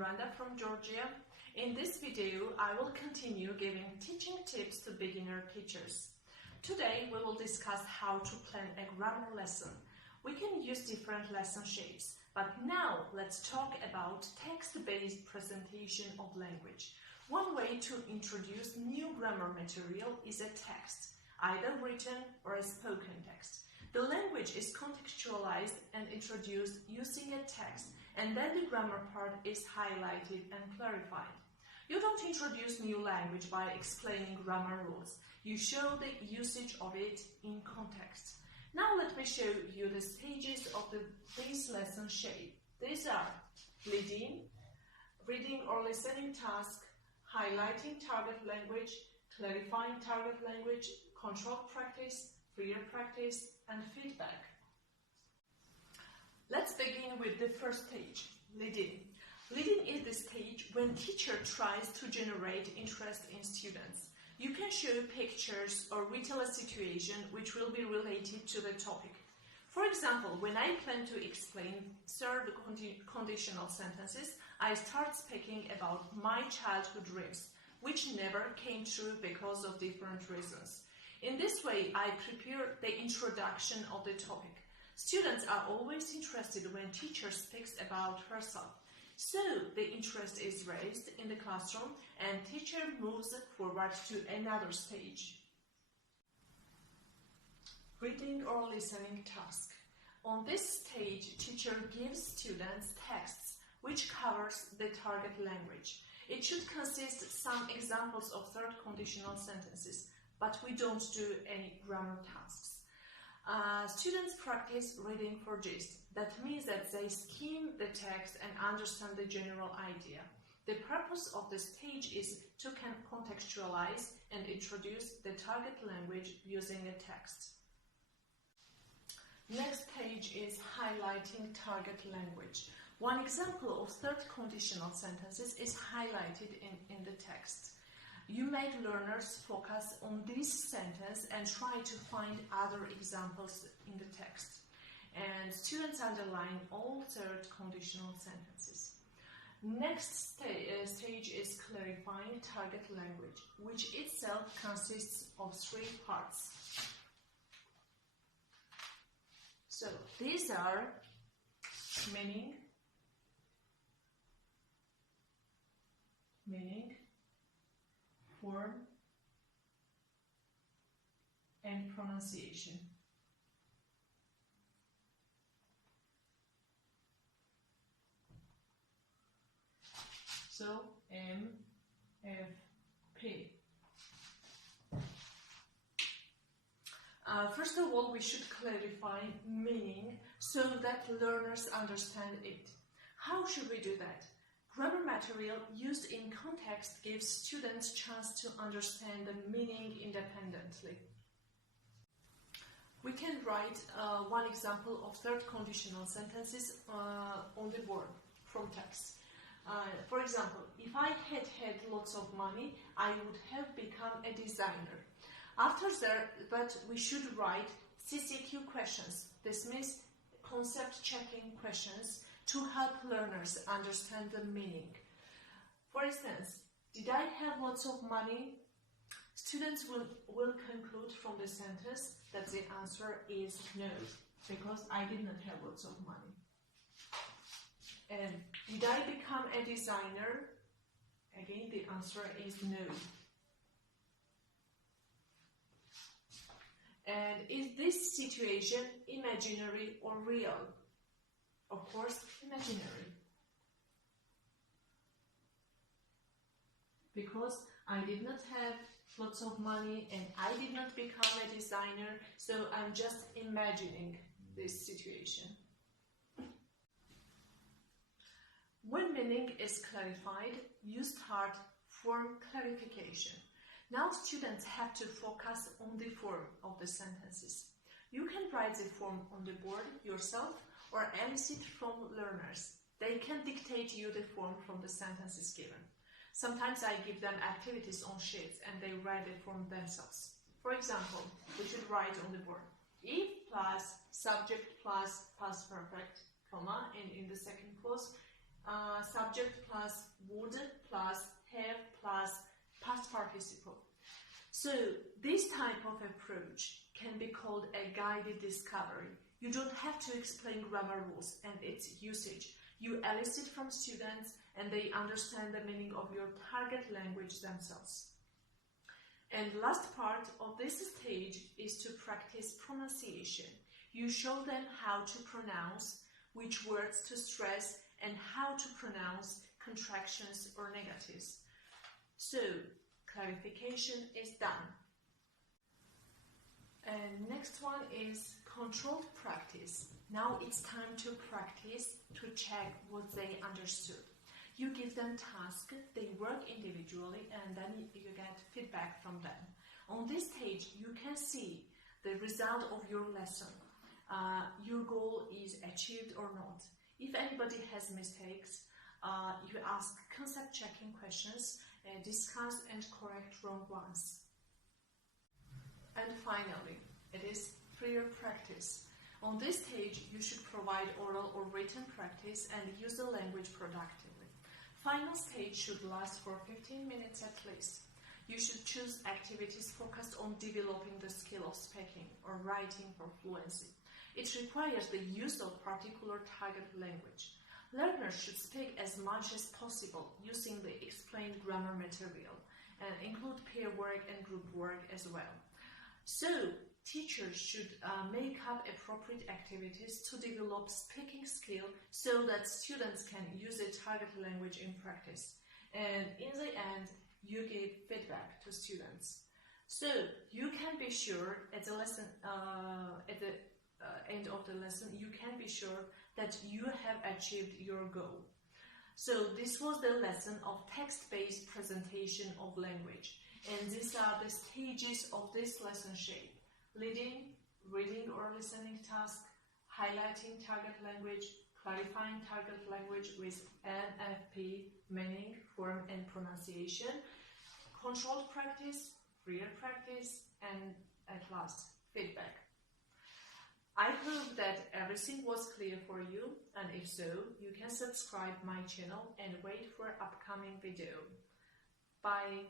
Randa from Georgia. In this video, I will continue giving teaching tips to beginner teachers. Today, we will discuss how to plan a grammar lesson. We can use different lesson shapes, but now let's talk about text-based presentation of language. One way to introduce new grammar material is a text, either written or a spoken text. The language is contextualized and introduced using a text, and then the grammar part is highlighted and clarified. You don't introduce new language by explaining grammar rules. You show the usage of it in context. Now let me show you the stages of this lesson shape. These are leading, reading or listening task, highlighting target language, clarifying target language, controlled practice, freer practice, and feedback. Let's begin with the first stage, leading. Leading is the stage when teacher tries to generate interest in students. You can show pictures or retell a situation which will be related to the topic. For example, when I plan to explain third conditional sentences, I start speaking about my childhood dreams, which never came true because of different reasons. In this way, I prepare the introduction of the topic. Students are always interested when teacher speaks about herself. So, the interest is raised in the classroom and teacher moves forward to another stage. Reading or listening task. On this stage, teacher gives students texts which covers the target language. It should consist some examples of third conditional sentences, but we don't do any grammar tasks. Students practice reading for gist. That means that they skim the text and understand the general idea. The purpose of the stage is to contextualize and introduce the target language using a text. Next stage is highlighting target language. One example of third conditional sentences is highlighted in the text. You make learners focus on this sentence and try to find other examples in the text. And students underline all third conditional sentences. Next stage is clarifying target language, which itself consists of 3 parts. So these are meaning, form, and pronunciation. So, M, F, P. First of all, we should clarify meaning so that learners understand it. How should we do that? Grammar material used in context gives students chance to understand the meaning independently. We can write one example of third conditional sentences on the board from text. For example, if I had lots of money, I would have become a designer. After that, we should write CCQ questions. This means concept checking questions to help learners understand the meaning. For instance, did I have lots of money? Students will conclude from the sentence that the answer is no, because I did not have lots of money. And did I become a designer? Again, the answer is no. And is this situation imaginary or real? Of course, imaginary. Because I did not have lots of money and I did not become a designer, so I'm just imagining this situation. When meaning is clarified, you start form clarification. Now students have to focus on the form of the sentences. You can write the form on the board yourself or elicit from learners. They can dictate you the form from the sentences given. Sometimes I give them activities on sheets and they write the form themselves. For example, we should write on the board if plus subject plus past perfect, comma, and in the second clause subject plus would plus have plus past participle. So this type of approach can be called a guided discovery. You don't have to explain grammar rules and its usage. You elicit from students and they understand the meaning of your target language themselves. And last part of this stage is to practice pronunciation. You show them how to pronounce, which words to stress, and how to pronounce contractions or negatives. So, clarification is done. And next one is controlled practice. Now it's time to practice to check what they understood. You give them tasks, they work individually, and then you get feedback from them. On this stage, you can see the result of your lesson. Your goal is achieved or not. If anybody has mistakes, you ask concept checking questions, discuss and correct wrong ones. And finally, it is prior practice. On this stage, you should provide oral or written practice and use the language productively. Final stage should last for 15 minutes at least. You should choose activities focused on developing the skill of speaking or writing for fluency. It requires the use of particular target language. Learners should speak as much as possible using the explained grammar material and include pair work and group work as well. So, teachers should make up appropriate activities to develop speaking skill so that students can use a target language in practice. And in the end, you give feedback to students. So, you can be sure at the lesson, at the end of the lesson, you can be sure that you have achieved your goal. So, this was the lesson of text-based presentation of language. And these are the stages of this lesson shape: leading, reading or listening task, highlighting target language, clarifying target language with NFP, meaning, form and pronunciation, controlled practice, prior practice, and at last, feedback. I hope that everything was clear for you, and if so, you can subscribe my channel and wait for upcoming video. Bye!